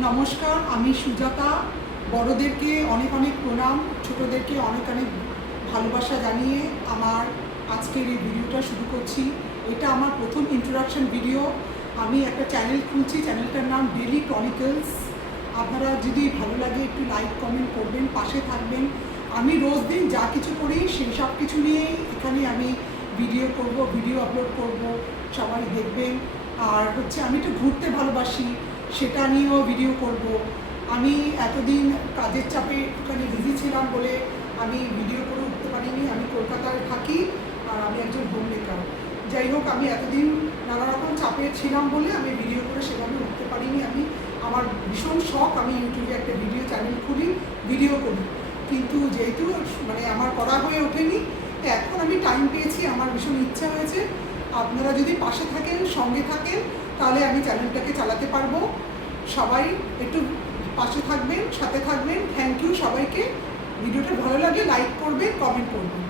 নমস্কার, আমি সুজাতা। বড়দেরকে অনেক অনেক প্রণাম, ছোটদেরকে অনেক অনেক ভালোবাসা জানিয়ে আমার আজকের এই ভিডিওটা শুরু করছি। এটা আমার প্রথম ইন্ট্রোডাকশন ভিডিও। আমি একটা চ্যানেল খুলছি, চ্যানেলটার নাম ডেলি ক্রনিকলস। আপনারা যদি ভালো লাগে একটু লাইক কমেন্ট করবেন, পাশে থাকবেন। আমি রোজ দিন যা কিছু করি সেই সব কিছু নিয়েই এখানে আমি ভিডিও করব, ভিডিও আপলোড করব, সবাই দেখবেন। আর আমি একটু ঘুরতে ভালোবাসি, সেটা নিয়েও ভিডিও করব। আমি এতদিন কাজের চাপে একটুখানি বিজি ছিলাম বলে আমি ভিডিও করে উঠতে পারিনি। আমি কলকাতায় থাকি আর আমি একজন হোম মেকার। যাই হোক, আমি এতদিন নানা রকম চাপে ছিলাম বলে আমি ভিডিও করে সেভাবে উঠতে পারিনি। আমার ভীষণ শখ, আমি ইউটিউবে একটা ভিডিও চ্যানেল খুলি, ভিডিও করি, কিন্তু যেহেতু আমার করা হয়ে ওঠেনি, এখন আমি টাইম পেয়েছি, আমার ভীষণ ইচ্ছা হয়েছে। আপনারা যদি পাশে থাকেন, সঙ্গে থাকেন, তাহলে আমি চ্যানেলটাকে চালাতে পারবো। সবাই একটু পাশে থাকবেন, সাথে থাকবেন। থ্যাংক ইউ সবাইকে। ভিডিওটা ভালো লাগলে লাইক করবেন, কমেন্ট করবেন।